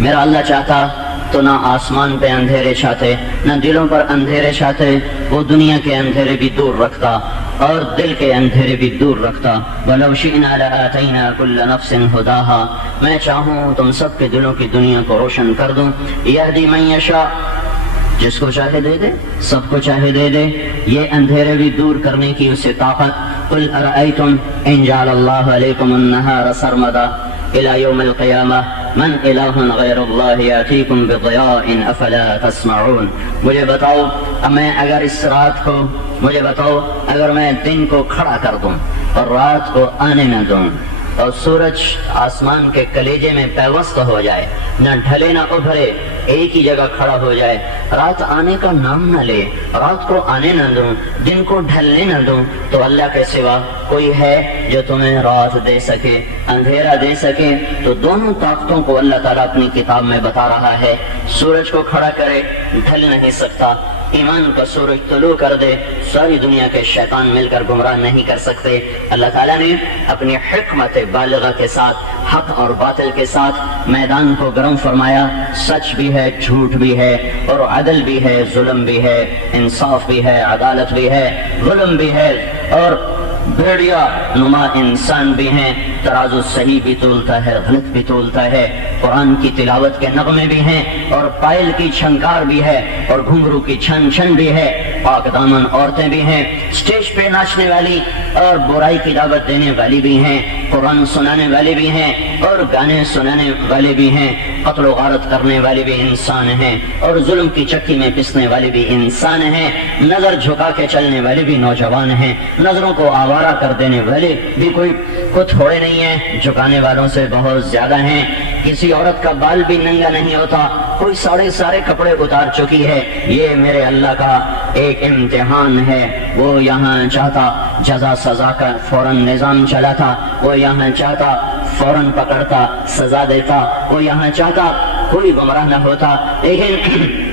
میرا اللہ چاہتا تو نہ آسمان پہ اندھیرے چھاتے نہ دلوں پر اندھیرے چھاتے، وہ دنیا کے اندھیرے بھی دور رکھتا اور دل کے اندھیرے بھی دور رکھتا۔ وَلَوْ شِئْنَا لَآتَيْنَا كُلَّ نَفْسٍ هُدَاهَا، میں چاہوں تم سب کے دلوں کی دنیا کو روشن کر دوں۔ يَهْدِي مَن يَشَاءُ، جس کو چاہے دے دے، سب کو چاہے دے دے، یہ اندھیرے بھی دور کرنے کی اسے طاقت۔ قُلْ أَرَأَيْتُمْ إِنْ جَعَلَ اللَّهُ عَلَيْكُمُ النَّهَارَ سَرْمَدًا إِلَى يَوْمِ الْقِيَامَةِ من الہ غیر اللہ یاتیکم بضیاء افلا تسمعون۔ مجھے بتاؤ اگر میں دن کو کھڑا کر دوں اور رات کو آنے نہ دوں اور سورج آسمان کے کلیجے میں پیوست ہو جائے، نہ ڈھلے نہ ابھرے، ایک ہی جگہ کھڑا ہو جائے، رات آنے کا نام نہ لے، رات کو آنے نہ دوں، دن کو ڈھلنے نہ دوں، تو اللہ کے سوا کوئی ہے جو تمہیں رات دے سکے، اندھیرا دے سکے؟ تو دونوں طاقتوں کو اللہ تعالیٰ اپنی کتاب میں بتا رہا ہے۔ سورج کو کھڑا کرے، ڈھل نہیں سکتا، ایمان کا سورج طلوع کر دے، ساری دنیا کے شیطان مل کر گمراہ نہیں کر سکتے۔ اللہ تعالیٰ نے اپنی حکمت بالغہ کے ساتھ، حق اور باطل کے ساتھ میدان کو گرم فرمایا۔ سچ بھی ہے، جھوٹ بھی ہے، اور عدل بھی ہے، ظلم بھی ہے، انصاف بھی ہے، عدالت بھی ہے، ظلم بھی ہے، اور بھیڑیا نما انسان بھی ہیں۔ ترازو صحیح بھی تولتا ہے، غلط بھی تولتا ہے۔ قرآن کی تلاوت کے نغمے بھی ہیں، اور پائل کی چھنکار بھی ہے، اور گھنگرو کی چھن چھن بھی ہے۔ پاک دامن عورتیں بھی ہیں، اسٹیج پہ ناچنے والی اور برائی کی دعوت دینے والی بھی ہیں، قرآن سنانے والے بھی ہیں اور گانے سنانے والے بھی ہیں، قتل و غارت کرنے والے بھی انسان ہیں، اور ظلم کی چکی میں پسنے والے بھی انسان ہیں، نظر جھکا کے چلنے والے بھی نوجوان ہیں، نظروں کو آوارہ کر دینے والے بھی کوئی تھوڑے نہیں ہیں، جھکانے والوں سے بہت زیادہ ہیں۔ کسی عورت کا بال بھی ننگا نہیں ہوتا، کوئی سارے کپڑے اتار چکی ہے۔ یہ میرے اللہ کا ایک امتحان ہے۔ وہ یہاں چاہتا جزا سزا کا فوراً نظام چلاتا، وہ یہاں چاہتا فوراً پکڑتا، سزا دیتا، وہ یہاں چاہتا کوئی گمراہ نہ ہوتا، لیکن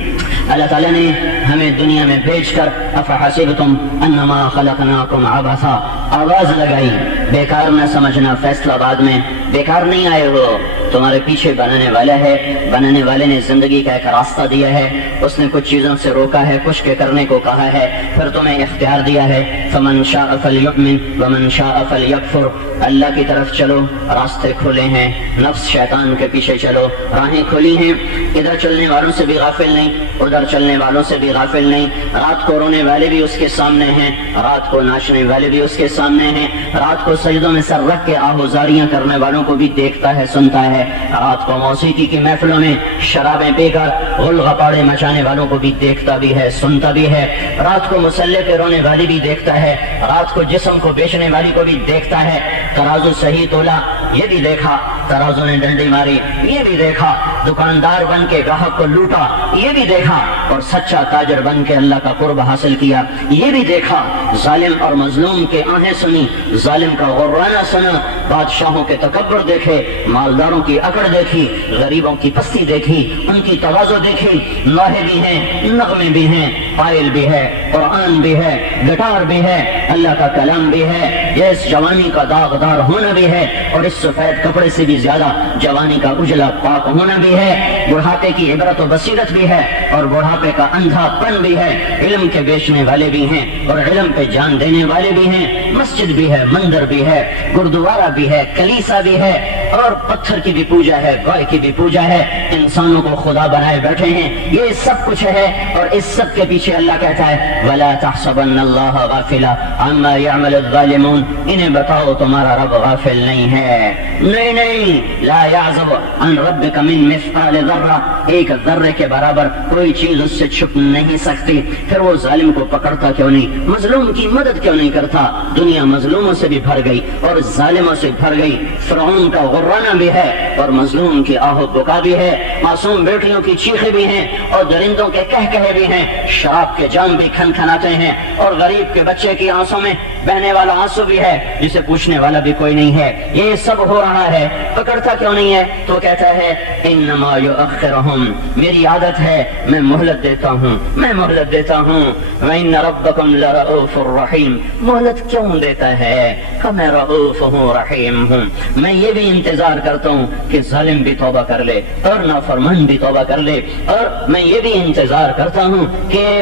اللہ تعالیٰ نے ہمیں دنیا میں بھیج کر افحسبتم انما خلقناکم عبثا آواز لگائی، بیکار نہ سمجھنا، فیصلہ بعد میں، بیکار نہیں آئے ہو، تمہارے پیچھے بنانے والا ہے، بنانے والے نے زندگی کا ایک راستہ دیا ہے، اس نے کچھ چیزوں سے روکا ہے، کچھ کے کرنے کو کہا ہے، پھر تمہیں اختیار دیا ہے۔ فمن شاء فلیؤمن ومن شاء فلیکفر، اللہ کی طرف چلو، راستے کھلے ہیں، نفس شیطان کے پیچھے چلو، راہیں کھلی ہیں، ادھر چلنے والوں سے بھی غافل نہیں، ادھر چلنے والوں سے بھی غافل نہیں، رات کو رونے والے بھی اس کے سامنے ہیں، رات کو ناچنے والے بھی اس کے سامنے ہیں، رات کو سجدوں میں سر رکھ کے آہوزاریاں کرنے والوں کو بھی دیکھتا ہے، سنتا ہے، رات کو موسیقی کی محفلوں میں شرابیں پی کر غل غپاڑے مچانے والوں کو بھی دیکھتا بھی ہے، سنتا بھی ہے، رات کو مسلح پہ رونے والی بھی دیکھتا ہے، رات کو جسم کو بیچنے والی کو بھی دیکھتا ہے۔ ترازو صحیح تولا، یہ بھی دیکھا، ترازو نے ڈنڈی ماری، یہ بھی دیکھا، دکاندار بن کے گاہک کو لوٹا، یہ بھی دیکھا، اور سچا تاجر بن کے اللہ کا قرب حاصل کیا، یہ بھی دیکھا، ظالم اور مظلوم کے آہیں سنی، ظالم کا غرانہ سنا، بادشاہوں کے تکبر دیکھے، مالداروں کی اکڑ دیکھی، غریبوں کی پستی دیکھی، ان کی تواضع دیکھی، لوحے بھی ہیں، نغمے بھی ہیں، پائل بھی ہے، قرآن بھی ہے، گٹار بھی ہے، اللہ کا کلام بھی ہے، یہ اس جوانی کا داغدار ہونا بھی ہے، اور اس سفید کپڑے سے بھی زیادہ جوانی کا اجلا پاک ہونا بھی ہے، بڑھاپے کی عبرت و بصیرت بھی ہے، اور بڑھاپے کا اندھا پن بھی ہے، علم کے بیچنے والے بھی ہیں اور علم پہ جان دینے والے بھی ہیں، مسجد بھی ہے، مندر بھی ہے، گردوارہ بھی ہے، کلیسا بھی ہے، اور پتھر کی بھی پوجا ہے، گائے کی بھی پوجا ہے، انسانوں کو خدا بنائے بیٹھے ہیں، یہ سب کچھ ہے، اور اس سب کے پیچھے اللہ کہتا ہے وَلَا تَحْسَبَنَّ اللَّهَ غَافِلًا عَمَّا يَعْمَلُ الظَّالِمُونَ، انہیں بتاؤ تمہارا رب غافل نہیں ہے، نہیں، لا يعزب عن ربك من مثقال ذرہ، ایک ذرے کے برابر کوئی چیز اس سے چھپ نہیں سکتی۔ پھر وہ ظالم کو پکڑتا کیوں نہیں، مظلوم کی مدد کیوں نہیں کرتا؟ دنیا مظلوموں سے بھی بھر گئی اور ظالموں سے بھر گئی، فرعون کا غرانہ بھی ہے اور مظلوم کی آہ و بکا بھی ہے، معصوم بیٹیوں کی چیخیں بھی ہیں اور درندوں کے کہے بھی ہیں، شراب کے جام بھی کھنکھناتے ہیں اور غریب کے بچے کی آنسوں میں بہنے والا آنسو بھی ہے، جسے پوچھنے والا بھی کوئی نہیں ہے، یہ سب ہو رہا ہے، پکڑتا کیوں نہیں ہے؟ تو کہتا ہے انما یؤخرہم، میری عادت ہے، میں مہلت دیتا ہوں، میں مہلت دیتا ہوں۔ وان ربکم لرؤوف الرحیم، مہلت کیوں دیتا ہے؟ کہ میں رؤوف ہوں، رحیم ہوں، میں یہ بھی انتظار کرتا ہوں کہ ظالم بھی توبہ کر لے اور نافرمان بھی توبہ کر لے، اور میں یہ بھی انتظار کرتا ہوں کہ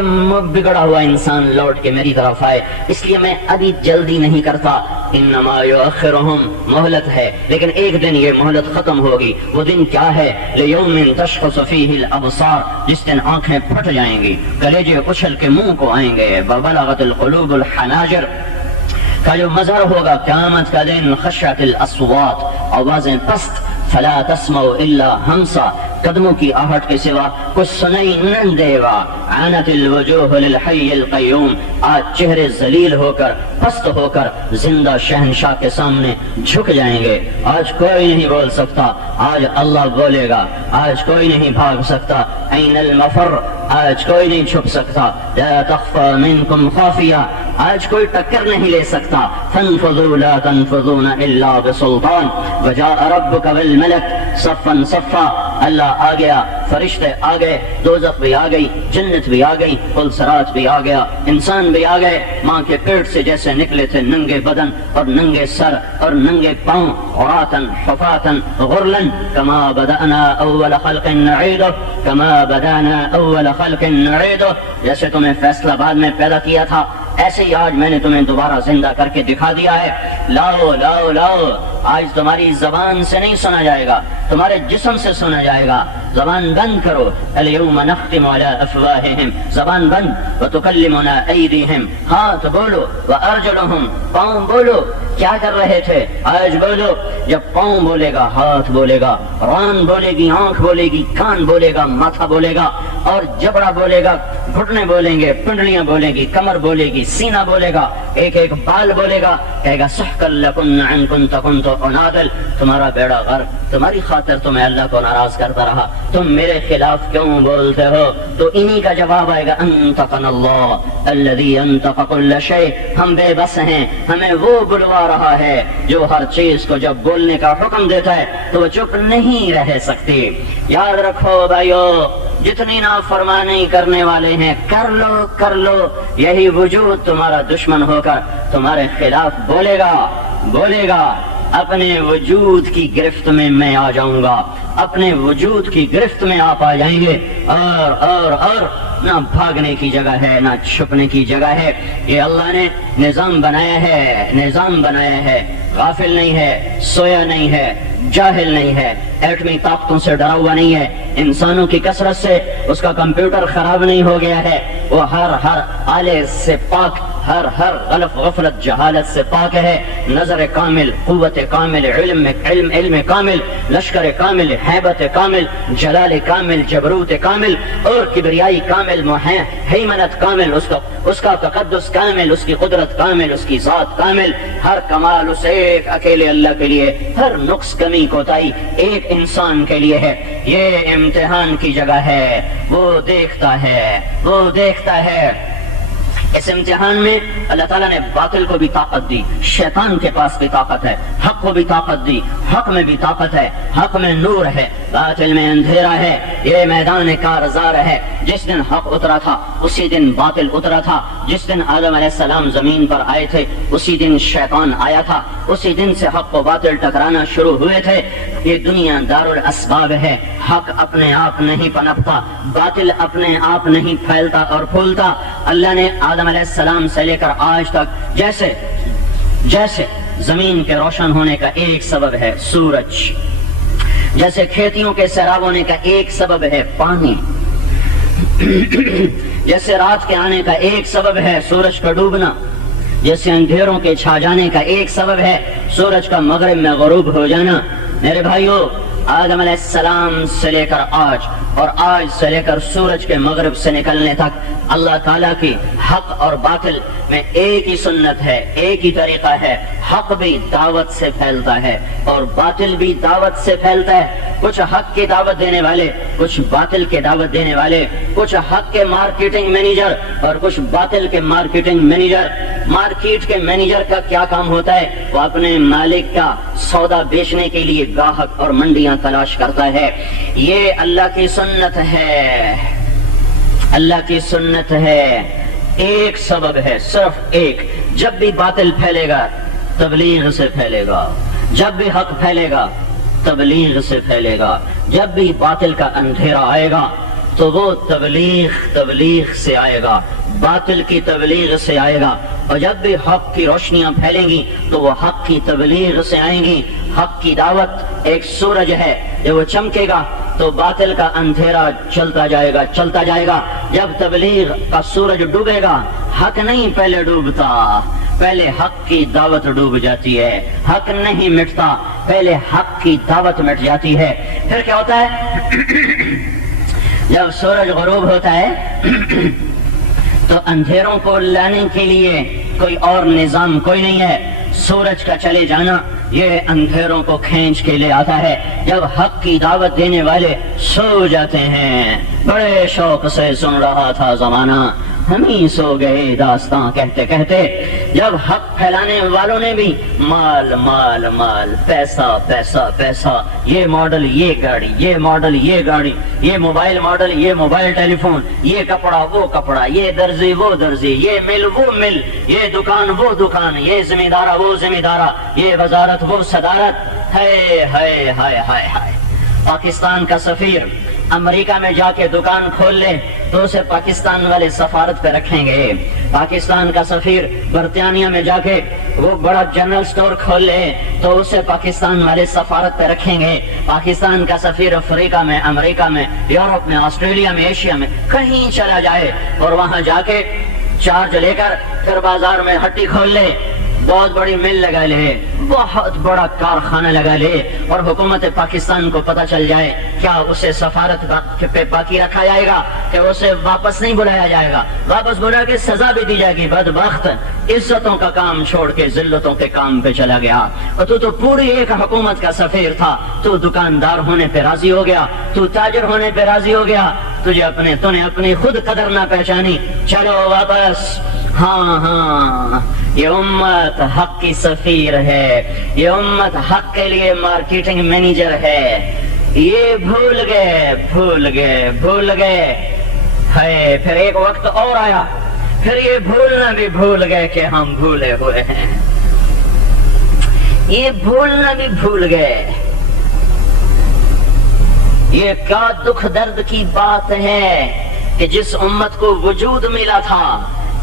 بگڑا ہوا انسان لوٹ کے میری طرف آئے، اس لیے میں ابھی جلدی نہیں کرتا۔ انما یؤخرہم، مہلت ہے، لیکن ایک دن یہ مہلت ختم ہوگی۔ وہ دن کیا ہے؟ لیوم تشخص فیہ الابصار، جس دن آنکھیں پھٹ جائیں گی، کلیجے اچھل کے منہ کو آئیں گے، وبلغت القلوب الحناجر کا جو مظہر ہوگا قیامت کا دن، خشعت الاصوات، آوازیں پست، فلا تسمعوا الا ہمسا، قدموں کی آہٹ کے سوا کچھ سنائی نہ دے گا۔ عانت الوجوہ للحی القیوم، آج چہرے ذلیل ہو کر، پست ہو کر زندہ شہنشاہ کے سامنے جھک جائیں گے۔ آج کوئی نہیں بول سکتا، آج اللہ بولے گا، آج کوئی نہیں بھاگ سکتا۔ این المفر، آج کوئی نہیں چھپ سکتا۔ لا تخفى منکم خافیہ، آج کوئی ٹکر نہیں لے سکتا۔ فانفضوا لا تنفضون الا بسلطان، وجاء ربک والملک صفا صفا، اللہ آ گیا، فرشتے آ گئے، دوزخ بھی آ گئی، جنت بھی آ گئی، پلسرات بھی آ گیا، انسان بھی آ گئے، ماں کے پیٹ سے جیسے نکلے تھے ننگے بدن اور ننگے سر اور ننگے پاؤں، عراتا حفاتا غرلا، کما بدأنا اول خلق نعیدہ، کما بدأنا اول خلق نعیدہ، جیسے تمہیں فیصلہ آباد میں پیدا کیا تھا ایسے ہی آج میں نے تمہیں دوبارہ زندہ کر کے دکھا دیا ہے۔ لاؤ لاؤ لاؤ، آج تمہاری زبان سے نہیں سنا جائے گا، تمہارے جسم سے سنا جائے گا۔ زبان بند کرو، الیوم نختم علی افواہہم، زبان بند، وتکلمنا ایدیہم، ہاتھ بولو، وارجلہم، پاؤں بولو۔ کیا کر رہے تھے؟ آج بولو۔ جب پاؤں بولے گا، ہاتھ بولے گا، ران بولے گی، آنکھ بولے گی، کان بولے گا، ماتھا بولے گا، اور جبڑا بولے گا، گھٹنے بولیں گے، پنڈلیاں بولیں گی، کمر بولے گی، سینہ بولے گا، ایک ایک بال بولے گا، کہے گا سحقا لکن ان کنت کنت انادل، تمہارا بیڑا غرق، تمہاری خاطر تو میں اللہ کو ناراض کرتا رہا، تم میرے خلاف کیوں بولتے ہو؟ تو انہی کا جواب آئے گا انطقنا اللہ الذی انطق کل شیء، ہم بے بس ہیں، ہمیں وہ بلوا رہا ہے جو ہر چیز کو جب بولنے کا حکم دیتا ہے تو وہ چپ نہیں رہ سکتی۔ یاد رکھو بھائیو، جتنی نافرمانی کرنے والے ہیں کر لو کر لو، یہی وجود تمہارا دشمن ہو کر تمہارے خلاف بولے گا بولے گا۔ اپنے وجود کی گرفت میں میں آ جاؤں گا، اپنے وجود کی گرفت میں آپ آ جائیں گے، اور نہ بھاگنے کی جگہ ہے، نہ چھپنے کی جگہ ہے۔ یہ اللہ نے نظام بنایا ہے، نظام بنایا ہے، غافل نہیں ہے، سویا نہیں ہے، جاہل نہیں ہے، ایٹمی طاقتوں سے ڈرا ہوا نہیں ہے، انسانوں کی کثرت سے اس کا کمپیوٹر خراب نہیں ہو گیا ہے، وہ ہر آلے سے پاک، ہر غفلت جہالت سے پاک ہے۔ نظر کامل، قوت کامل، علم کامل، لشکر کامل، ہیبت کامل، جلال کامل، جبروت کامل، اور کبریائی کامل، ہیمنت کامل، اس کا تقدس کامل، اس کی قدرت کامل، اس کی ذات کامل، ہر کمال اس ایک اکیلے اللہ کے لیے، ہر نقص کمی کوتاہی ایک انسان کے لیے ہے۔ یہ امتحان کی جگہ ہے، وہ دیکھتا ہے۔ اس امتحان میں اللہ تعالیٰ نے باطل کو بھی طاقت دی، شیطان کے پاس بھی طاقت ہے، حق کو بھی طاقت دی، حق میں بھی طاقت ہے، حق میں نور ہے، باطل میں اندھیرا ہے۔ یہ میدان کارزار ہے، جس دن حق اترا تھا اسی دن باطل اترا تھا، جس دن آدم علیہ السلام زمین پر آئے تھے اسی دن شیطان آیا تھا، اسی دن سے حق و باطل ٹکرانا شروع ہوئے تھے۔ یہ دنیا دار الاسباب ہے، حق اپنے آپ نہیں پنپتا، باطل اپنے آپ نہیں پھیلتا اور پھولتا۔ اللہ نے آدم علیہ السلام سے لے کر آج تک جیسے زمین کے روشن ہونے کا ایک سبب ہے سورج، جیسے کھیتیوں کے سیراب ہونے کا ایک سبب ہے پانی، جیسے رات کے آنے کا ایک سبب ہے سورج کا ڈوبنا، جیسے اندھیروں کے چھا جانے کا ایک سبب ہے سورج کا مغرب میں غروب ہو جانا۔ میرے بھائیو، آدم علیہ السلام سے لے کر آج، اور آج سے لے کر سورج کے مغرب سے نکلنے تک اللہ تعالیٰ کی حق اور باطل میں ایک ہی سنت ہے، ایک ہی طریقہ ہے۔ حق بھی دعوت سے پھیلتا ہے اور باطل بھی دعوت سے پھیلتا ہے۔ کچھ حق کی دعوت دینے والے کچھ باطل کے دعوت دینے والے، کچھ حق کے مارکیٹنگ مینیجر اور کچھ باطل کے مارکیٹنگ مینیجر۔ مارکیٹ کے مینیجر کا کیا کام ہوتا ہے؟ وہ اپنے مالک کا سودا بیچنے کے لیے گاہک اور منڈیاں تلاش کرتا ہے۔ یہ اللہ کی سنت ہے، اللہ کی سنت ہے۔ ایک سبب ہے، صرف ایک، جب بھی باطل پھیلے گا تبلیغ سے پھیلے گا، جب بھی حق پھیلے گا تبلیغ سے پھیلے گا، جب بھی باطل کا اندھیرا آئے گا تو وہ تبلیغ سے آئے گا، باطل کی تبلیغ سے آئے گا، اور جب بھی حق کی روشنیاں پھیلیں گی تو وہ حق کی تبلیغ سے آئیں گی۔ حق کی دعوت ایک سورج ہے، جب وہ چمکے گا تو باطل کا اندھیرا چلتا جائے گا چلتا جائے گا۔ جب تبلیغ کا سورج ڈوبے گا، حق نہیں پہلے ڈوبتا، پہلے حق کی دعوت ڈوب جاتی ہے۔ حق نہیں مٹتا، پہلے حق کی دعوت مٹ جاتی ہے۔ پھر کیا ہوتا ہے؟ جب سورج غروب ہوتا ہے تو اندھیروں کو لانے کے لیے کوئی اور نظام کوئی نہیں ہے۔ سورج کا چلے جانا یہ اندھیروں کو کھینچ کے لے آتا ہے۔ جب حق کی دعوت دینے والے سو جاتے ہیں، بڑے شوق سے سن رہا تھا زمانہ، ہم ہی سو گئے داستاں کہتے کہتے۔ جب حق پھیلانے والوں نے بھی مال مال مال، پیسہ پیسہ پیسہ، یہ ماڈل یہ گاڑی، یہ ماڈل یہ گاڑی، یہ موبائل ماڈل یہ موبائل ٹیلی فون، یہ کپڑا وہ کپڑا، یہ درزی وہ درزی، یہ مل وہ مل، یہ دکان وہ دکان، یہ ذمہ دارہ وہ ذمہ دارہ، یہ وزارت وہ صدارت۔ ہائے ہائے ہائے ہائے ہائے۔ پاکستان کا سفیر امریکہ میں جا کے دکان کھول لے تو اسے پاکستان والے سفارت پہ رکھیں گے۔ پاکستان کا سفیر برطانیہ میں جا کے وہ بڑا جنرل سٹور کھول لے تو اسے پاکستان والے سفارت پہ رکھیں گے۔ پاکستان کا سفیر افریقہ میں، امریکہ میں، یورپ میں، آسٹریلیا میں، ایشیا میں کہیں چلا جائے اور وہاں جا کے چارج لے کر پھر بازار میں ہٹی کھول لے، بہت بڑی مل لگا لے، بہت بڑا کارخانہ لگا لے، اور حکومت پاکستان کو پتہ چل جائے، کیا اسے سفارت پہ باقی رکھا جائے گا کہ اسے واپس نہیں بلایا جائے گا؟ واپس بلا کے سزا بھی دی جائے گی۔ بدبخت، عزتوں کا کام چھوڑ کے ذلتوں کے کام پہ چلا گیا۔ اور تو پوری ایک حکومت کا سفیر تھا، تو دکاندار ہونے پہ راضی ہو گیا، تو تاجر ہونے پہ راضی ہو گیا، تو نے اپنی خود قدر نہ پہچانی، چلو واپس۔ ہاں ہاں، یہ امت حق کی سفیر ہے، یہ امت حق کے لیے مارکیٹنگ مینیجر ہے۔ یہ بھول گئے ہے۔ پھر ایک وقت اور آیا، پھر یہ بھولنا بھی بھول گئے کہ ہم بھولے ہوئے ہیں، یہ بھولنا بھی بھول گئے۔ یہ کیا دکھ درد کی بات ہے کہ جس امت کو وجود ملا تھا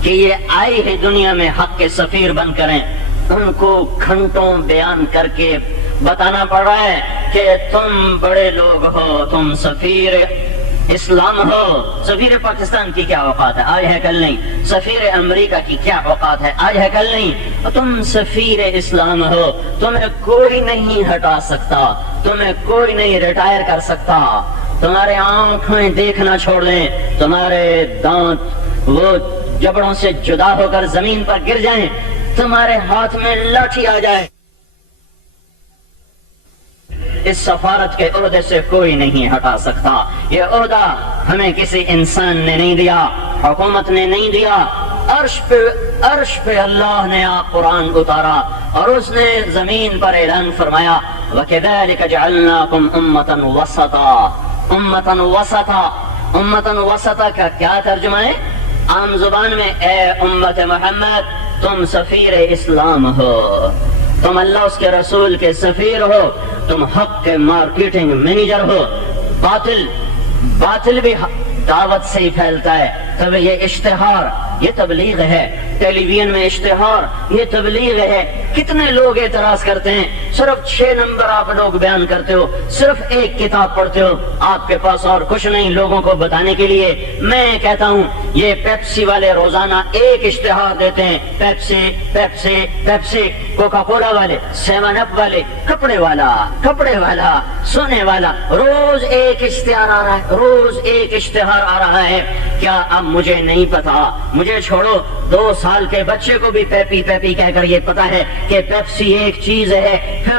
کہ یہ آئی ہے دنیا میں حق کے سفیر بن کریں، ان کو گھنٹوں بیان کر کے بتانا پڑ رہا ہے کہ تم بڑے لوگ ہو، تم سفیر اسلام ہو۔ سفیر پاکستان کی کیا اوقات ہے؟ آج ہے کل نہیں۔ سفیر امریکہ کی کیا اوقات ہے؟ آج ہے کل نہیں۔ تم سفیر اسلام ہو، تمہیں کوئی نہیں ہٹا سکتا، تمہیں کوئی نہیں ریٹائر کر سکتا۔ تمہارے آنکھیں دیکھنا چھوڑ دیں، تمہارے دانت وہ جبڑوں سے جدا ہو کر زمین پر گر جائیں، تمہارے ہاتھ میں لاٹھی آ جائے، اس سفارت کے عہدے سے کوئی نہیں ہٹا سکتا۔ یہ عہدہ ہمیں کسی انسان نے نہیں دیا، حکومت نے نہیں دیا، عرش پہ اللہ نے قرآن اتارا اور اس نے زمین پر اعلان فرمایا وَكَذَلِكَ جَعَلْنَاكُمْ أُمَّةً وَسَطًا۔ امتن وسطا کا کیا ترجمہ ہے؟ عام زبان میں اے امت محمد تم سفیر اسلام ہو، تم اللہ اس کے رسول کے سفیر ہو، تم حق کے مارکیٹنگ مینیجر ہو۔ باطل بھی دعوت سے ہی پھیلتا ہے، تب یہ اشتہار یہ تبلیغ ہے، ٹیلی ویژن میں اشتہار یہ تبلیغ ہے۔ کتنے لوگ اعتراض کرتے ہیں صرف 6 نمبر آپ لوگ بیان کرتے ہو، صرف ایک کتاب پڑھتے ہو، آپ کے پاس اور کچھ نہیں لوگوں کو بتانے کے لیے۔ میں کہتا ہوں یہ پیپسی والے روزانہ ایک اشتہار دیتے ہیں، Pepsi Pepsi Pepsi, Coca Cola والے، 7 اپ والے، کپڑے والا سونے والا، روز ایک اشتہار آ رہا ہے، روز ایک اشتہار آ رہا ہے کیا اب مجھے نہیں پتا؟ مجھے چھوڑو، 2 سال کے بچے کو بھی پیپی پیپی کہہ کر یہ پتا ہے کہ پیپسی ایک چیز ہے، پھر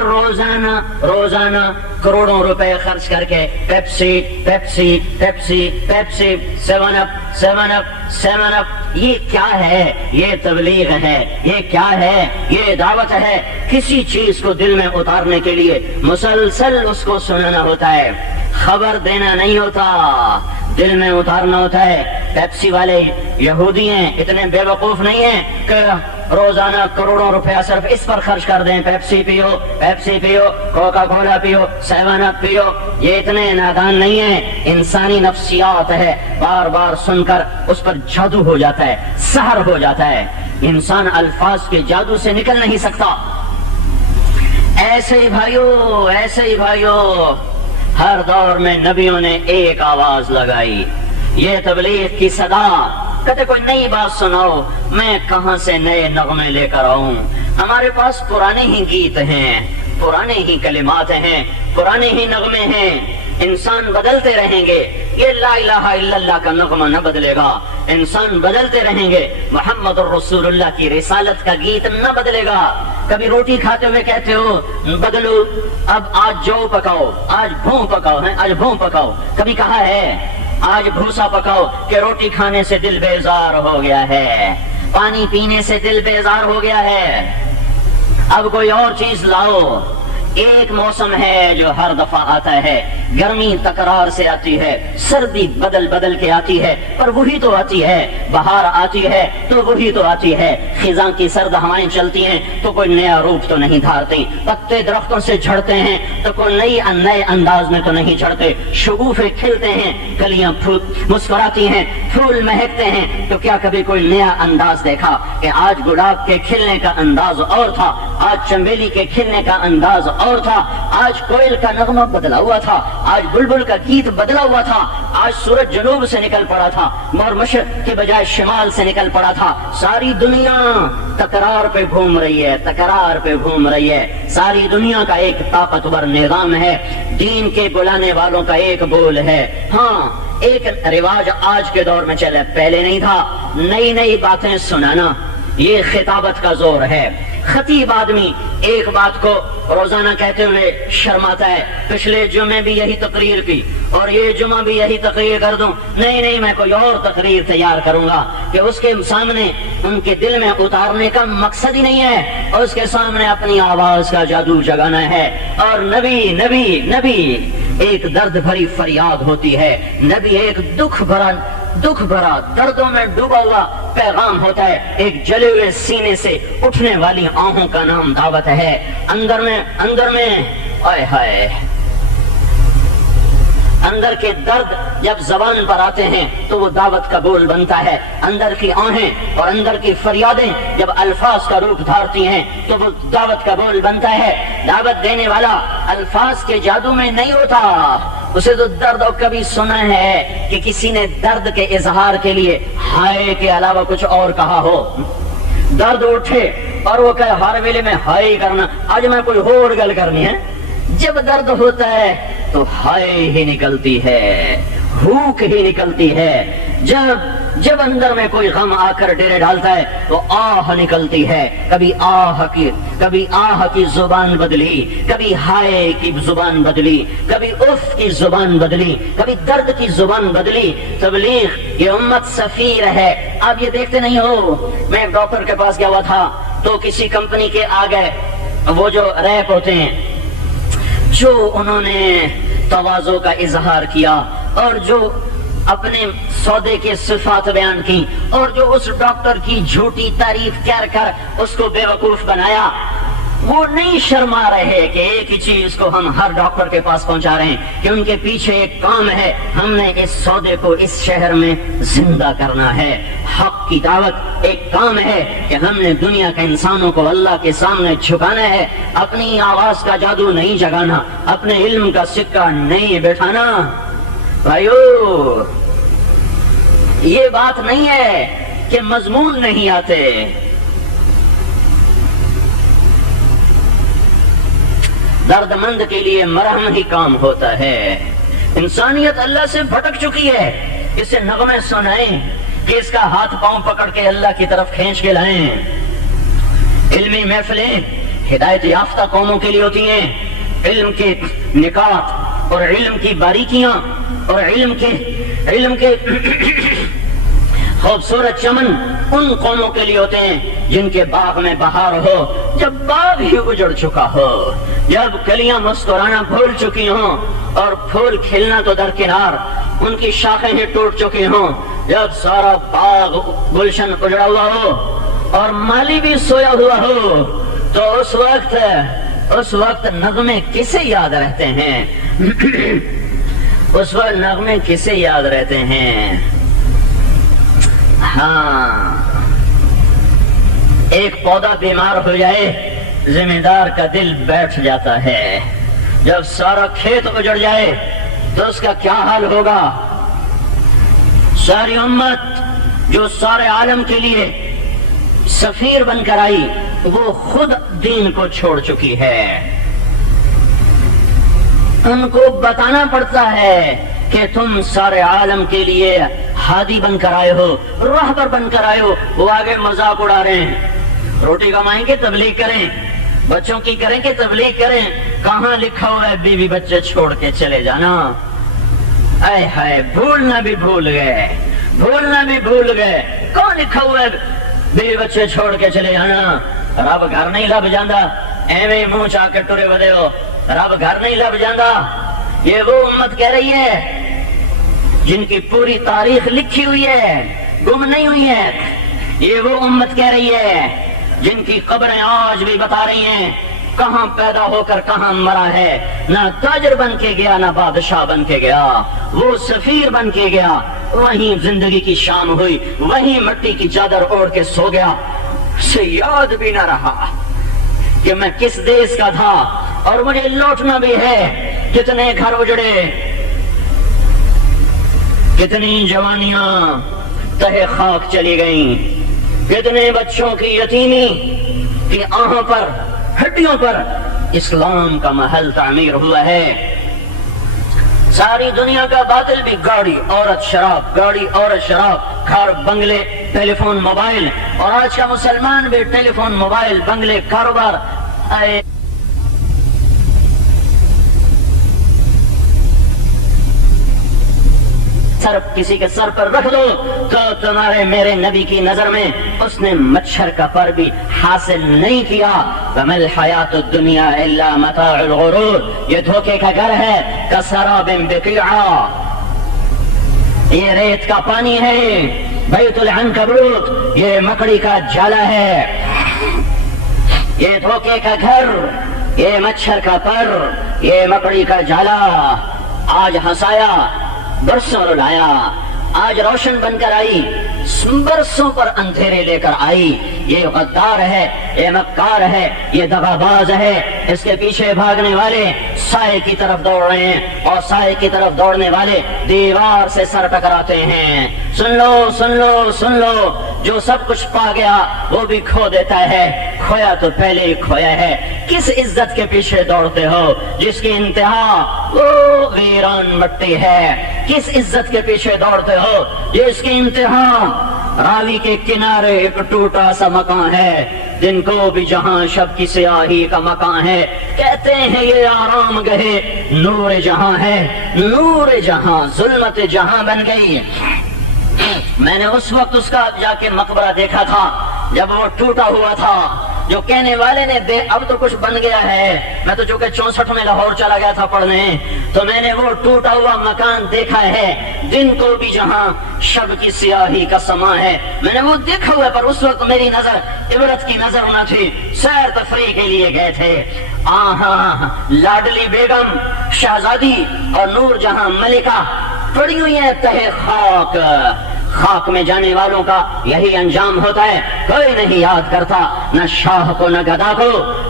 روزانہ کروڑوں روپے خرچ کر کے پیپسی پیپسی پیپسی پیپسی 7 اپ، یہ کیا ہے؟ یہ تبلیغ ہے؟ یہ کیا ہے؟ یہ دعوت ہے؟ کسی چیز کو دل میں اتارنے کے لیے مسلسل اس کو سننا ہوتا ہے، خبر دینا نہیں ہوتا، دل میں اتارنا ہوتا ہے۔ پیپسی والے یہودی ہیں، اتنے بے وقوف نہیں ہیں کہ روزانہ کروڑوں روپیہ صرف اس پر خرچ کر دیں، پیپسی پیو، کوکا کولا پیو، 7 اپ پیو۔ یہ اتنے نادان نہیں ہیں، انسانی نفسیات ہے، بار بار سن کر اس پر جادو ہو جاتا ہے، سحر ہو جاتا ہے، انسان الفاظ کے جادو سے نکل نہیں سکتا۔ ایسے ہی بھائیو ہر دور میں نبیوں نے ایک آواز لگائی، یہ تبلیغ کی صدا، کہتے کوئی نئی بات سناؤ، میں کہاں سے نئے نغمے لے کر آؤں؟ ہمارے پاس پرانے ہی گیت ہیں، پرانے ہی کلمات ہیں، پرانے ہی نغمے ہیں، انسان بدلتے رہیں گے، یہ لا الہ الا اللہ کا نغمہ نہ بدلے گا، انسان بدلتے رہیں گے، محمد الرسول اللہ کی رسالت کا گیت نہ بدلے گا۔ کبھی روٹی کھاتے ہوئے کہتے ہو بدلو، اب آج جو پکاؤ، آج بھون پکاؤ، آج بھون پکاؤ، کبھی کہا ہے آج بھوسا پکاؤ کہ روٹی کھانے سے دل بیزار ہو گیا ہے، پانی پینے سے دل بیزار ہو گیا ہے، اب کوئی اور چیز لاؤ۔ ایک موسم ہے جو ہر دفعہ آتا ہے، گرمی تکرار سے آتی ہے، سردی بدل کے آتی ہے، پر وہی تو آتی ہے، بہار آتی ہے تو وہی تو آتی ہے، خزاں کی سرد ہوائیں چلتی ہیں تو کوئی نیا روپ تو نہیں دھارتی، پتے درختوں سے جھڑتے ہیں تو کوئی نئے انداز میں تو نہیں جھڑتے، شگوفے کھلتے ہیں، کلیاں مسکراتی ہیں، پھول مہکتے ہیں، تو کیا کبھی کوئی نیا انداز دیکھا کہ آج گلاب کے کھلنے کا انداز اور تھا، آج چنبیلی کے کھلنے کا انداز اور تھا، آج کوئل کا نغمہ بدلا ہوا تھا، آج بلبل کا گیت بدلا ہوا تھا، آج سورج جنوب سے نکل پڑا تھا اور مشرق کے بجائے شمال سے نکل پڑا تھا۔ ساری دنیا تکرار پہ گھوم رہی ہے، ساری دنیا کا ایک طاقتور نظام ہے، دین کے بلانے والوں کا ایک بول ہے۔ ہاں ایک رواج آج کے دور میں چلے، پہلے نہیں تھا، نئی باتیں سنانا، یہ خطابت کا زور ہے۔ خطیب آدمی ایک بات کو روزانہ کہتے ہوئے شرماتا ہے، پچھلے جمعے بھی یہی تقریر کی اور یہ جمعہ بھی یہی تقریر کر دوں، نہیں میں کوئی اور تقریر تیار کروں گا، کہ اس کے سامنے ان کے دل میں اتارنے کا مقصد ہی نہیں ہے، اور اس کے سامنے اپنی آواز کا جادو جگانا ہے۔ اور نبی ایک درد بھری فریاد ہوتی ہے، نبی ایک دکھ بھرا دردوں میں ڈوبا ہوا پیغام ہوتا ہے، ایک جلے ہوئے سینے سے اٹھنے والی آہوں کا نام دعوت ہے۔ اندر میں آئے ہائے، اندر کے درد جب زبان پر آتے ہیں تو وہ دعوت کا بول بنتا ہے، اندر کی آہیں اور اندر کی فریادیں جب الفاظ کا روپ دھارتی ہیں تو وہ دعوت کا بول بنتا ہے۔ دعوت دینے والا الفاظ کے جادو میں نہیں ہوتا، اسے تو درد اور کبھی سنا ہے کہ کسی نے درد کے اظہار کے لیے ہائے کے علاوہ کچھ اور کہا ہو، درد اٹھے اور وہ کہے ہر ویلے میں ہائے کرنا، آج میں کوئی اور گل کرنی ہے۔ جب درد ہوتا ہے تو ہائے ہی نکلتی ہے، بھوک ہی نکلتی ہے، جب اندر میں کوئی غم آ کر ڈیرے ڈالتا ہے تو آہ نکلتی ہے، کبھی آہ کی زبان بدلی، کبھی ہائے کی زبان بدلی، کبھی اف کی زبان بدلی، کبھی درد کی زبان بدلی۔ تبلیغ یہ امت سفیر ہے، آپ یہ دیکھتے نہیں ہو۔ میں ایک ڈاکٹر کے پاس گیا ہوا تھا تو کسی کمپنی کے آگے وہ جو ریپ ہوتے ہیں، جو انہوں نے تواضع کا اظہار کیا اور جو اپنے سودے کے صفات بیان کی اور جو اس ڈاکٹر کی جھوٹی تعریف کر اس کو بے وقوف بنایا، وہ نہیں شرما رہے کہ ایک ہی چیز کو ہم ہر ڈاکٹر کے پاس پہنچا رہے ہیں کہ ان کے پیچھے ایک کام ہے، ہم نے اس سودے کو اس شہر میں زندہ کرنا ہے۔ حق کی دعوت ایک کام ہے کہ ہم نے دنیا کے انسانوں کو اللہ کے سامنے جھکانا ہے، اپنی آواز کا جادو نہیں جگانا، اپنے علم کا سکہ نہیں بیٹھانا۔ بھائیو، یہ بات نہیں ہے کہ مضمون نہیں آتے، درد مند کے لیے مرہم ہی کام ہوتا ہے۔ انسانیت اللہ سے بھٹک چکی ہے، اسے نغمے سنائیں کہ اس کا ہاتھ پاؤں پکڑ کے اللہ کی طرف کھینچ کے لائیں۔ علمی محفلیں ہدایت یافتہ قوموں کے لیے ہوتی ہیں، علم کے نکات اور علم کی باریکیاں اور علم کے خوبصورت چمن ان قوموں کے لیے ہوتے ہیں جن کے باغ میں بہار ہو، جب باغ ہی اجڑ چکا ہو، جب کلیاں مسکرانا بھول چکی ہوں اور پھول کھلنا تو درکنار، ان کی شاخیں ہی ٹوٹ چکی ہوں، جب سارا باغ گلشن اجڑا ہوا ہو اور مالی بھی سویا ہوا ہو، تو اس وقت نغمے کسے یاد رہتے ہیں؟ اس وقت نغمے کسے یاد رہتے ہیں؟ ہاں، ایک پودا بیمار ہو جائے زمیندار کا دل بیٹھ جاتا ہے، جب سارا کھیت اجڑ جائے تو اس کا کیا حال ہوگا؟ ساری امت جو سارے عالم کے لیے سفیر بن کر آئی وہ خود دین کو چھوڑ چکی ہے، ان کو بتانا پڑتا ہے کہ تم سارے عالم کے لیے ہادی بن کر آئے ہو، راہبر بن کر آئے ہو۔ وہ آگے مذاق اڑا رہے ہیں، روٹی کمائیں گے تبلیغ کریں، بچوں کی کریں کہ تبلیغ کریں، کہاں لکھا ہوا ہے بیوی بچے چھوڑ کے چلے جانا؟ اے ہائے، بھولنا بھی بھول گئے، کون لکھا ہوا ہے بیوی بچے چھوڑ کے چلے جانا؟ رب گھر نہیں لب جاندہ، ایویں منہ چاہ کے ٹرے ودے ہو، رب گھر نہیں لب جاندہ۔ یہ وہ امت کہہ رہی ہے جن کی پوری تاریخ لکھی ہوئی ہے، گم نہیں ہوئی ہے۔ یہ وہ امت کہہ رہی ہے جن کی قبریں آج بھی بتا رہی ہیں کہاں پیدا ہو کر کہاں مرا ہے، نہ تاجر بن کے گیا نہ بادشاہ بن کے گیا، وہ سفیر بن کے گیا، وہیں زندگی کی شام ہوئی، وہیں مٹی کی چادر اوڑھ کے سو گیا، اسے یاد بھی نہ رہا کہ میں کس دیش کا تھا اور مجھے لوٹنا بھی ہے۔ کتنے گھر اجڑے، کتنی جوانیاں تہے خاک چلی گئیں، کتنے بچوں کی یتیمی کی آہوں پر، ہڈیوں پر اسلام کا محل تعمیر ہوا ہے۔ ساری دنیا کا باطل بھی گاڑی عورت شراب، گاڑی عورت شراب، گھر بنگلے ٹیلی فون موبائل، اور آج کا مسلمان بھی ٹیلی فون موبائل بنگلے کاروبار۔ سر کسی کے سر پر رکھ دو تو تمہارے میرے نبی کی نظر میں اس نے مچھر کا پر بھی حاصل نہیں کیا۔ وَمَا الْحَيَاةُ الدُّنْيَا إِلَّا مَتَاعُ الْغُرُورِ، یہ دھوکے کا گھر ہے، كَسَرَابٍ بِقِيعَةٍ، یہ ریت کا پانی ہے، بیت العنکبوت، یہ مکڑی کا جالا ہے، یہ دھوکے کا گھر، یہ مچھر کا پر، یہ مکڑی کا جالا۔ آج ہنسایا، برسوں رلایا، آج روشن بن کر آئی، برسوں پر اندھیرے لے کر آئی۔ یہ غدار ہے، یہ مکار ہے، یہ دغاباز ہے۔ اس کے پیچھے بھاگنے والے سائے کی طرف دوڑ رہے ہیں اور سائے کی طرف دوڑنے والے دیوار سے سر ٹکراتے ہیں۔ سن لو سن لو سن لو، جو سب کچھ پا گیا وہ بھی کھو دیتا ہے، کھویا تو پہلے ہی کھویا ہے۔ کس عزت کے پیچھے دوڑتے ہو جس کی انتہا وہ ویران مٹی ہے؟ کس عزت کے پیچھے دوڑتے ہو جس کی انتہا راوی کے کنارے ایک ٹوٹا سا مکان ہے؟ دن کو بھی جہاں شب کی سیاہی کا مکان ہے، کہتے ہیں یہ آرام گہے نور جہاں ہے، نور جہاں ظلمت جہاں بن گئی۔ میں نے اس وقت اس کا جا کے مقبرہ دیکھا تھا جب وہ ٹوٹا ہوا تھا، جو کہنے والے نے اب تو کچھ بن گیا ہے۔ میں تو چونکہ 64 میں لاہور چلا گیا تھا پڑھنے، تو میں نے وہ ٹوٹا ہوا مکان دیکھا ہے، دن کو بھی جہاں شب کی سیاہی کا سما ہے، میں نے وہ دیکھا ہوا، پر اس وقت میری نظر عبرت کی نظر نہ تھی، سیر تفریح کے لیے گئے تھے۔ آہاں، لاڈلی بیگم شہزادی اور نور جہاں ملکہ پڑی ہوئی ہیں تہے خاک۔ خاک میں جانے والوں کا یہی انجام ہوتا ہے، کوئی نہیں یاد کرتا، نہ شاہ کو نہ گدا کو۔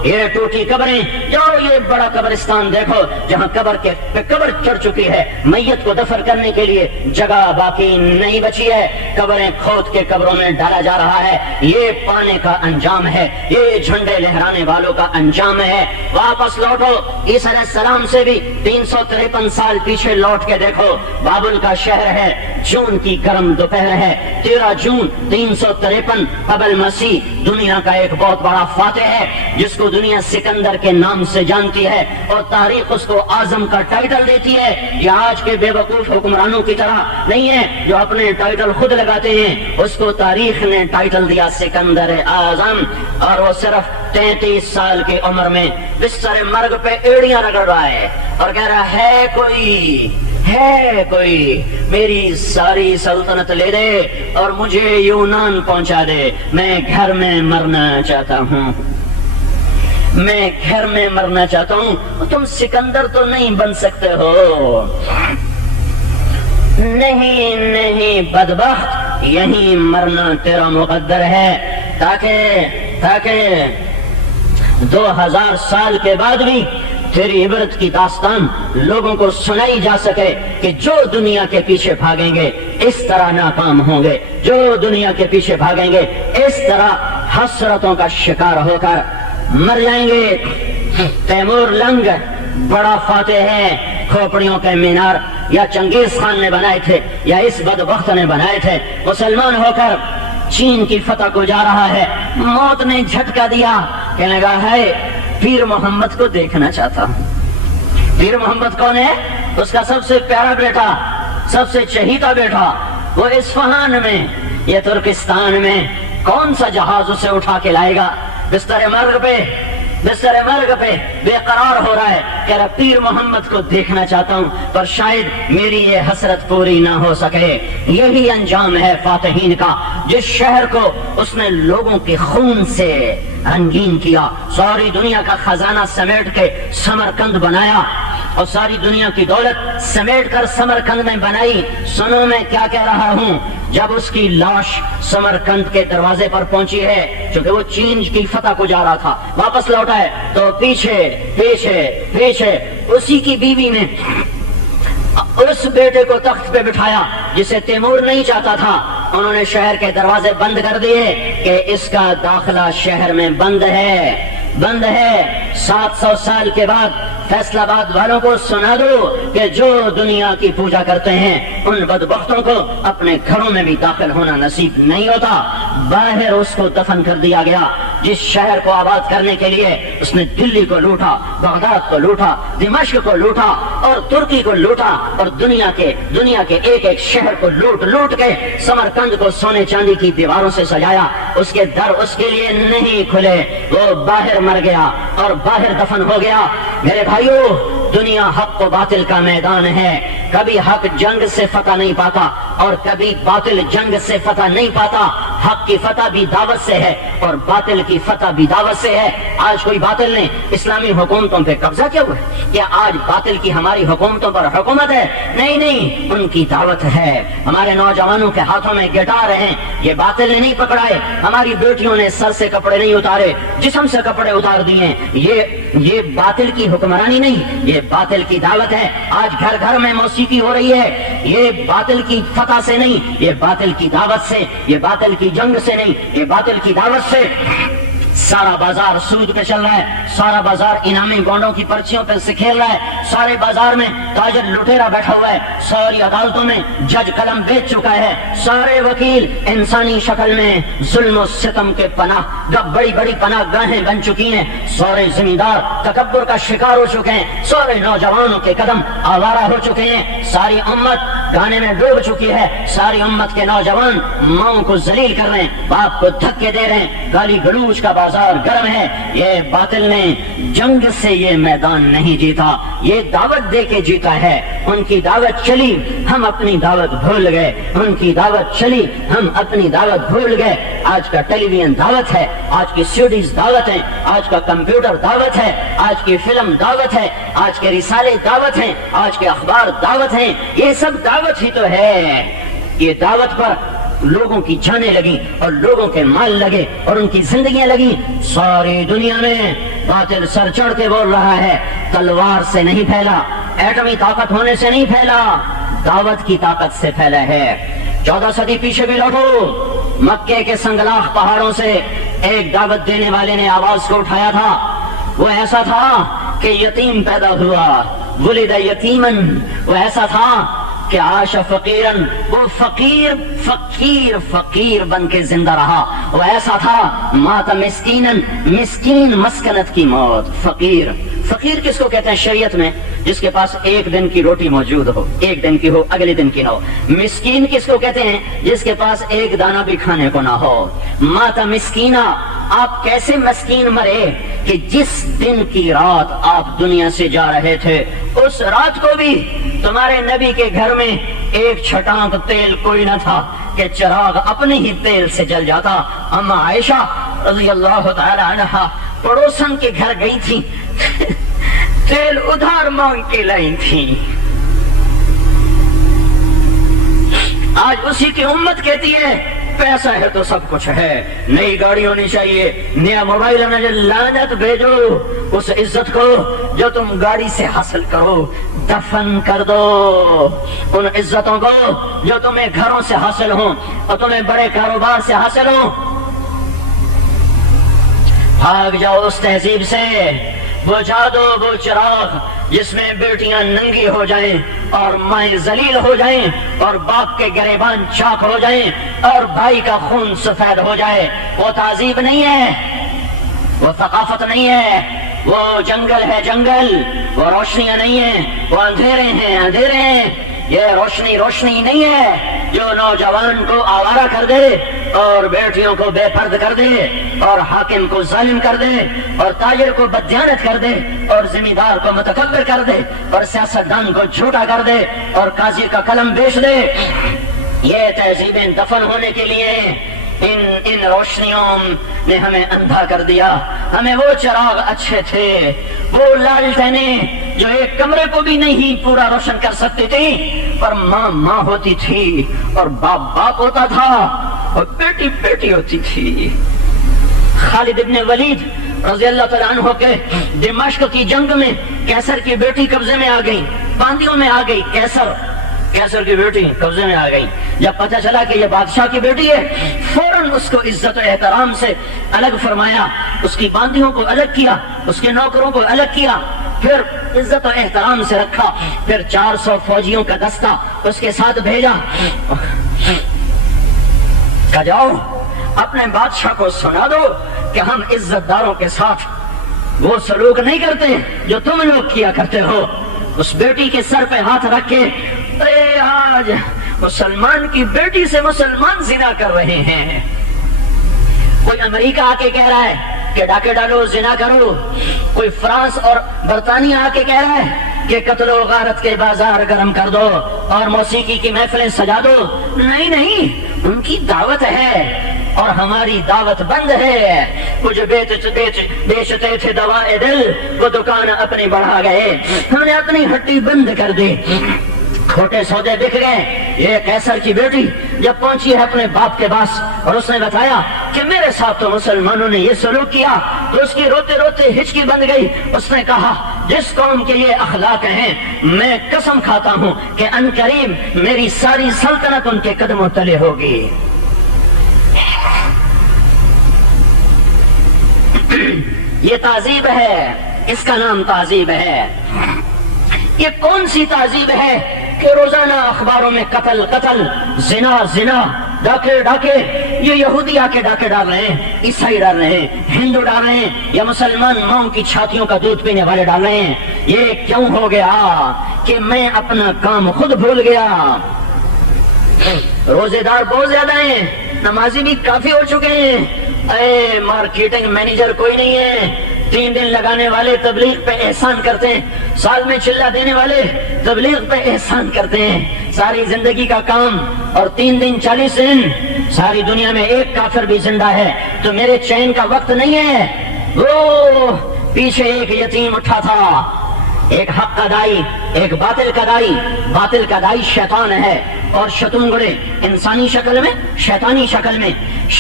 یہ ٹوٹی قبریں، جاؤ یہ بڑا قبرستان دیکھو جہاں قبر چڑھ چکی ہے، میت کو دفن کرنے کے لیے جگہ باقی نہیں بچی ہے، قبریں کھود کے قبروں میں ڈالا جا رہا ہے۔ یہ پانے کا انجام ہے، یہ جھنڈے لہرانے والوں کا انجام ہے۔ واپس لوٹو، عیسیٰ علیہ السلام سے بھی 353 سال پیچھے لوٹ کے دیکھو، بابل کا شہر ہے، جون کی گرم دوپہر ہے، 13 جون 353 قبل مسیح۔ دنیا کا ایک بہت بڑا فاتح ہے جس کو دنیا سکندر کے نام سے جانتی ہے اور تاریخ اس کو اعظم کا ٹائٹل دیتی ہے۔ یہ آج کے بے وقوف حکمرانوں کی طرح نہیں ہے جو اپنے ٹائٹل خود لگاتے ہیں، اس کو تاریخ نے ٹائٹل دیا سکندر اعظم، اور وہ صرف 33 سال کی عمر میں بستر مرگ پہ ایڑیاں رگڑ رہا ہے اور کہہ رہا ہے کوئی میری ساری سلطنت لے دے اور مجھے یونان پہنچا دے، میں گھر میں مرنا چاہتا ہوں، میں گھر میں مرنا چاہتا ہوں۔ تم سکندر تو نہیں بن سکتے ہو۔ نہیں بدبخت، یہیں مرنا تیرا مقدر ہے، تاکہ 2000 سال کے بعد بھی تیری عبرت کی داستان لوگوں کو سنائی جا سکے کہ جو دنیا کے پیچھے بھاگیں گے اس طرح ناکام ہوں گے، جو دنیا کے پیچھے بھاگیں گے اس طرح حسرتوں کا شکار ہو کر مر جائیں گے۔ تیمور لنگ بڑا فاتح ہے، کھوپڑیوں کے مینار یا چنگیز خان نے بنائے تھے یا اس بدبخت نے بنائے تھے، مسلمان ہو کر چین کی فتح کو جا رہا ہے، موت نے جھٹکا دیا، کہنے لگا ہے پیر محمد کو دیکھنا چاہتا ہوں۔ پیر محمد کون ہے؟ اس کا سب سے پیارا بیٹا، سب سے چہیتا بیٹا، وہ اصفہان میں، یہ ترکستان میں کون سا جہاز اسے اٹھا کے لائے گا؟ بستر مرگ پہ بے قرار ہو رہا ہے، کہہ رہا پیر محمد کو دیکھنا چاہتا ہوں پر شاید میری یہ حسرت پوری نہ ہو سکے۔ یہی انجام ہے فاتحین کا، جس شہر کو اس نے لوگوں کے خون سے رنگین کیا، ساری دنیا کا خزانہ سمیٹ کے سمرقند بنایا اور ساری دنیا کی دولت سمیٹ کر سمرقند میں بنائی۔ سنو میں کیا کہہ رہا ہوں، جب اس کی لاش سمرقند کے دروازے پر پہنچی ہے، چونکہ وہ چین کی فتح کو جا رہا تھا، واپس لوٹا ہے تو پیچھے اسی کی بیوی نے اس بیٹے کو تخت پہ بٹھایا جسے تیمور نہیں چاہتا تھا۔ انہوں نے شہر کے دروازے بند کر دیے کہ اس کا داخلہ شہر میں بند ہے۔ 700 سال کے بعد فیصل آباد والوں کو سنا دو کہ جو دنیا کی پوجا کرتے ہیں ان بدبختوں کو اپنے گھروں میں بھی داخل ہونا نصیب نہیں ہوتا۔ باہر اس کو دفن کر دیا گیا۔ جس شہر کو آباد کرنے کے لیے اس نے دلی کو لوٹا، بغداد کو لوٹا، دمشق کو لوٹا اور ترکی کو لوٹا اور دنیا کے ایک ایک شہر کو لوٹ کے سمرقند کو سونے چاندی کی دیواروں سے سجایا، اس کے در اس کے لیے نہیں کھلے، وہ باہر مر گیا اور باہر دفن ہو گیا۔ میرے بھائیو، دنیا حق و باطل کا میدان ہے، کبھی حق جنگ سے فتح نہیں پاتا اور کبھی باطل جنگ سے فتح نہیں پاتا۔ حق کی فتح بھی دعوت سے ہے اور باطل کی فتح بھی دعوت سے ہے۔ آج کوئی باطل نے اسلامی حکومتوں پہ قبضہ کیا ہوا ہے؟ کیا آج باطل کی ہماری حکومتوں پر حکومت ہے؟ نہیں، ان کی دعوت ہے۔ ہمارے نوجوانوں کے ہاتھوں میں گٹار ہیں، یہ باطل نے نہیں پکڑائے۔ ہماری بیٹیوں نے سر سے کپڑے نہیں اتارے، جسم سے کپڑے اتار دیے۔ یہ باطل کی حکمرانی نہیں، یہ باطل کی دعوت ہے۔ آج گھر گھر میں موسیقی ہو رہی ہے، یہ باطل کی فتح سے نہیں، یہ باطل کی دعوت سے، یہ باطل کی جنگ سے نہیں، یہ باطل کی دعوت سے۔ سارا بازار سود پہ چل رہا ہے، سارا بازار انعامی بانڈوں کی پرچیوں پہ سے کھیل رہا ہے، سارے بازار میں تاجر لٹیرا بیٹھا ہوا ہے، ساری عدالتوں میں جج قلم بیچ چکا ہے، سارے وکیل انسانی شکل میں ظلم و ستم کے بڑی بڑی پناہ گاہیں بن چکی ہیں، سارے زمیندار تکبر کا شکار ہو چکے ہیں، سارے نوجوانوں کے قدم آوارہ ہو چکے ہیں، ساری امت گانے میں ڈوب چکی ہے، ساری امت کے نوجوان ماؤں کو ذلیل کر رہے ہیں، باپ کو دھکے دے رہے ہیں، گالی گلوچ کا بازار گرم ہے۔ یہ باطل نے جنگ سے یہ میدان نہیں جیتا، یہ دعوت دے کے جیتا ہے۔ ان کی دعوت چلی، ہم اپنی دعوت بھول گئے، ان کی دعوت چلی، ہم اپنی دعوت بھول گئے۔ آج کا ٹیلی ویژن دعوت ہے، آج کی سیڈیز دعوت ہے، آج کا کمپیوٹر دعوت ہے، آج کی فلم دعوت ہے، آج کے رسالے دعوت ہیں، آج کے اخبار دعوت ہیں، یہ سب دعوت ہی تو ہے۔ یہ دعوت پر لوگوں کی جانیں لگی اور لوگوں کے مال لگے اور ان کی زندگیاں لگی۔ ساری دنیا میں باطل سر چڑھ کے بول رہا ہے، تلوار سے نہیں پھیلا، ایٹمی طاقت ہونے سے نہیں پھیلا، دعوت کی طاقت سے پھیلا ہے۔ 14 صدی پیچھے بھی لوٹو، مکے کے سنگلاخ پہاڑوں سے ایک دعوت دینے والے نے آواز کو اٹھایا تھا۔ وہ ایسا تھا کہ یتیم پیدا ہوا، ولد یتیمن۔ وہ ایسا تھا کہ عاش فقیرن، وہ فقیر بن کے زندہ رہا، وہ ایسا تھا مات مسکینن، مسکین مسکنت کی موت۔ فقیر کس کو کہتے ہیں شریعت میں؟ جس کے پاس ایک دن کی روٹی موجود ہو، ایک دن کی ہو اگلے دن کی نہ ہو۔ مسکین کس کو کہتے ہیں؟ جس کے پاس ایک دانہ بھی کھانے کو نہ ہو۔ مات مسکینہ، آپ کیسے مسکین مرے کہ جس دن کی رات آپ دنیا سے جا رہے تھے اس رات کو بھی تمہارے نبی کے گھر میں ایک چھٹانک تیل کوئی نہ تھا کہ چراغ اپنے ہی تیل سے جل جاتا۔ اما عائشہ رضی اللہ تعالی عنہا پڑوسن کے گھر گئی تھی تیل ادھار مانگ کے لائی تھی۔ آج اسی کی امت کہتی ہے پیسہ ہے تو سب کچھ ہے، نئی گاڑی ہونی چاہیے، نیا موبائل ہونا چاہیے۔ لعنت بھیجو اس عزت کو جو تم گاڑی سے حاصل کرو، دفن کر دو ان عزتوں کو جو تمہیں گھروں سے حاصل ہوں اور تمہیں بڑے کاروبار سے حاصل ہوں۔ بھاگ جاؤ اس تہذیب سے، بجھا دو وہ چراغ جس میں بیٹیاں ننگی ہو جائیں اور مائیں ذلیل ہو جائیں اور باپ کے گریبان چاک ہو جائیں اور بھائی کا خون سفید ہو جائے۔ وہ تہذیب نہیں ہے، وہ ثقافت نہیں ہے، وہ جنگل ہے جنگل، وہ روشنیاں نہیں ہیں، وہ اندھیرے ہیں اندھیرے ہیں۔ یہ روشنی نہیں ہے جو نوجوان کو آوارہ کر دے اور بیٹیوں کو بے پرد کر دے اور حاکم کو ظالم کر دے اور تاجر کو بددیانت کر دے اور زمیندار کو متکبر کر دے اور سیاستدان کو جھوٹا کر دے اور قاضی کا قلم بیچ دے۔ یہ تہذیبیں دفن ہونے کے لیے ان روشنیوں نے ہمیں اندھا کر دیا۔ ہمیں وہ چراغ اچھے تھے، وہ لالٹینیں جو ایک کمرے کو بھی نہیں پورا روشن کر سکتی تھی، پر ماں ہوتی تھی اور باپ ہوتا تھا اور بیٹی ہوتی تھی۔ خالد ابن ولید رضی اللہ تعالیٰ عنہ کے دمشق کی جنگ میں کیسر کی بیٹی قبضے میں آ گئی، باندیوں میں آ گئی، کیسر کی بیٹی قبضے میں آ گئی۔ جب پتہ چلا کہ یہ بادشاہ کی بیٹی ہے، فوراً اس کو عزت و احترام سے الگ فرمایا، اس کی باندیوں کو الگ کیا، اس کے نوکروں کو الگ کیا، پھر عزت و احترام سے رکھا، پھر 400 فوجیوں کا دستہ اس کے ساتھ بھیجا۔ کہا جاؤ اپنے بادشاہ کو سنا دو کہ ہم عزت داروں کے ساتھ وہ سلوک نہیں کرتے جو تم لوگ کیا کرتے ہو۔ اس بیٹی کے سر پہ ہاتھ رکھ کے، اے آج مسلمان کی بیٹی سے مسلمان زنا کر رہے ہیں۔ کوئی امریکہ آ کے کہہ رہا ہے کہ ڈاکے ڈالو زنا کرو، کوئی فرانس اور برطانیہ آ کے کہہ رہا ہے کہ قتل و غارت کے بازار گرم کر دو اور موسیقی کی محفلیں سجا دو۔ نہیں، ان کی دعوت ہے اور ہماری دعوت بند ہے۔ کچھ بیچتے تھے دوائے دل، وہ دکان اپنی بڑھا گئے، ہم نے اپنی ہٹی بند کر دی، کھوٹے سودے بک گئے۔ یہ کیسر کی بیٹی جب پہنچی ہے اپنے باپ کے پاس اور اس نے بتایا کہ میرے ساتھ تو مسلمانوں نے یہ سلوک کیا، تو اس کی روتے روتے ہچکی بند گئی۔ اس نے کہا جس قوم کے یہ اخلاق ہیں میں قسم کھاتا ہوں کہ ان قریب میری ساری سلطنت ان کے قدموں تلے ہوگی۔ یہ تہذیب ہے، اس کا نام تہذیب ہے۔ یہ کون سی تہذیب ہے کہ روزانہ اخباروں میں قتل، زنا، ڈاکے۔ یہ یہودی آ کے ڈاکے ڈال رہے ہیں، عیسائی ڈال رہے ہیں، ہندو ڈال رہے ہیں، یا مسلمان ماؤں کی چھاتیوں کا دودھ پینے والے ڈال رہے ہیں۔ یہ کیوں ہو گیا کہ میں اپنا کام خود بھول گیا؟ روزے دار بہت زیادہ ہیں، نمازی بھی کافی ہو چکے ہیں، اے مارکیٹنگ مینیجر کوئی نہیں ہے۔ 3 دن لگانے والے تبلیغ پہ احسان کرتے ہیں، سال میں چلہ دینے والے تبلیغ پہ احسان کرتے ہیں۔ ساری زندگی کا کام اور 3 دن 40 دن، ساری دنیا میں ایک کافر بھی زندہ ہے تو میرے چین کا وقت نہیں ہے۔ وہ پیچھے ایک یتیم اٹھا تھا، ایک حق کا دائی، ایک باطل کا دائی۔ باطل کا دائی شیطان ہے اور شتنگڑے انسانی شکل میں، شیطانی شکل میں۔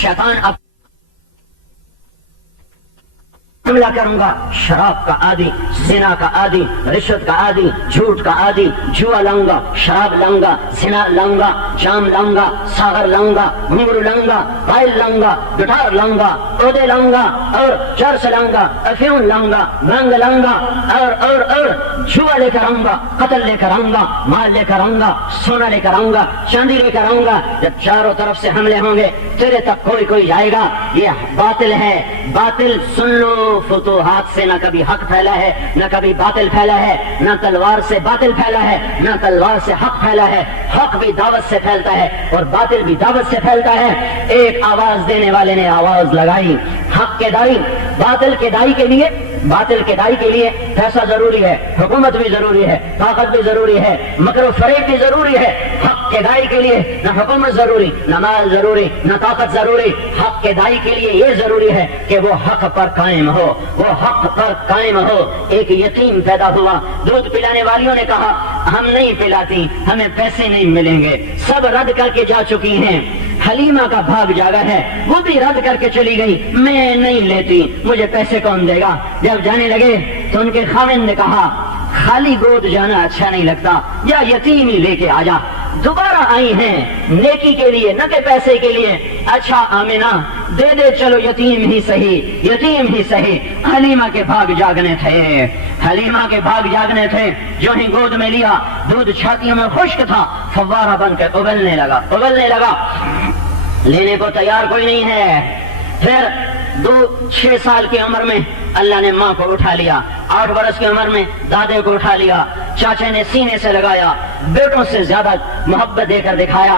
شیطان اب حملہ کروں گا، شراب کا عادی، زنا کا عادی، رشوت کا عادی، جھوٹ کا عادی، جوا لاؤں گا، شراب لاؤں گا، زنا لاؤں گا، جام لاؤں گا، ساغر لاؤں گا، گھنگرو لاؤں گا، پائل لاؤں گا، گٹار لاؤں گا، عہدے لاؤں گا اور چرس لاؤں گا، افیون لاؤں گا، رنگ لاؤں گا اور جوا لے کر آؤں گا، قتل لے کر آؤں گا، مال لے کر آؤں گا، سونا لے کر آؤں گا، چاندی لے کر آؤں گا۔ جب چاروں طرف سے حملے ہوں گے تیرے تک کوئی جائے گا۔ یہ باطل ہے، باطل سن لو، فتوحات سے نہ کبھی حق پھیلا ہے نہ کبھی باطل پھیلا ہے، نہ تلوار سے باطل پھیلا ہے نہ تلوار سے حق پھیلا ہے۔ حق بھی دعوت سے پھیلتا ہے اور باطل بھی دعوت سے پھیلتا ہے۔ ایک آواز دینے والے نے آواز لگائی، حق کے دائی، باطل کے دائی کے لیے، باطل کے دائی کے لیے پیسہ ضروری ہے، حکومت بھی ضروری ہے، طاقت بھی ضروری ہے، مکر و فریب بھی ضروری ہے۔ حق کے دائی کے لیے نہ حکومت ضروری، نہ مال ضروری، نہ طاقت ضروری۔ حق کے دائی کے لیے یہ ضروری ہے کہ وہ حق پر قائم ہو، وہ حق پر قائم ہو۔ ایک یتیم پیدا ہوا، دودھ پلانے والیوں نے کہا ہم نہیں پلاتی، ہمیں پیسے نہیں ملیں گے، سب رد کر کے جا چکی ہیں۔ حلیمہ کا بھاگ جاگا ہے، وہ بھی رد کر کے چلی گئی، میں نہیں لیتی، مجھے پیسے کون دے گا؟ جب جانے لگے تو ان کے خاوند نے کہا خالی گود جانا اچھا نہیں لگتا، یا یتیم ہی لے کے آ جا۔ دوبارہ آئی ہیں نیکی کے لیے نہ کہ پیسے کے لیے۔ اچھا آمنہ دے دے، چلو یتیم ہی صحیح، یتیم ہی صحیح۔ حلیمہ کے بھاگ جاگنے تھے، حلیمہ کے بھاگ جاگنے تھے۔ جو ہی گود میں لیا، دودھ چھاتیوں میں خشک تھا، فوارہ بن کے ابلنے لگا، لینے کو تیار کوئی نہیں ہے۔ پھر 6 سال کی عمر میں اللہ نے ماں کو اٹھا لیا، 8 برس کی عمر میں دادے کو اٹھا لیا، چاچے نے سینے سے لگایا، بیٹوں سے زیادہ محبت دے کر دکھایا،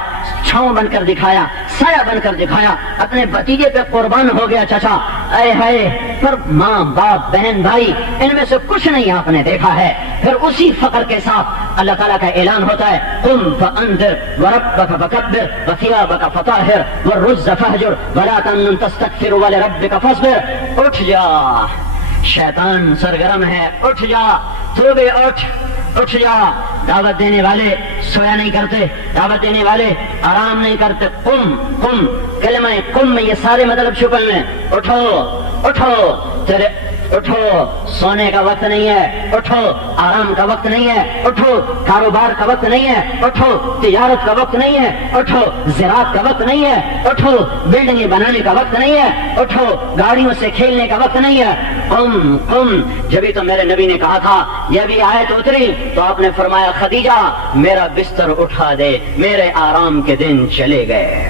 چھاؤں بن کر دکھایا، سایہ بن کر دکھایا، اپنے بھتیجے پہ قربان ہو گیا چچا۔ اے ہائے، پر ماں باپ بہن بھائی ان میں سے کچھ نہیں آپ نے دیکھا ہے۔ پھر اسی فقر کے ساتھ اللہ تعالیٰ کا اعلان ہوتا ہے قم فانذر وربک فکبر وثیابک فطہر والرجز فہجر ولا تمنن تستکثر ولربک فاصبر۔ اٹھ جا، شیطان سرگرم ہے، اٹھ جا، تو بھی اٹھ جا۔ دعوت دینے والے سویا نہیں کرتے، دعوت دینے والے آرام نہیں کرتے۔ قم، کلمہ قم میں یہ سارے مطلب چھپے ہیں۔ اٹھو، سونے کا وقت نہیں ہے، اٹھو، آرام کا وقت نہیں ہے، اٹھو، کاروبار کا وقت نہیں ہے، اٹھو، تجارت کا وقت نہیں ہے، اٹھو، زراعت کا وقت نہیں ہے، اٹھو، بلڈنگیں بنانے کا وقت نہیں ہے، اٹھو، گاڑیوں سے کھیلنے کا وقت نہیں ہے۔ قم، جبھی تو میرے نبی نے کہا تھا، یہ بھی آیت اتری تو آپ نے فرمایا خدیجہ میرا بستر اٹھا دے، میرے آرام کے دن چلے گئے۔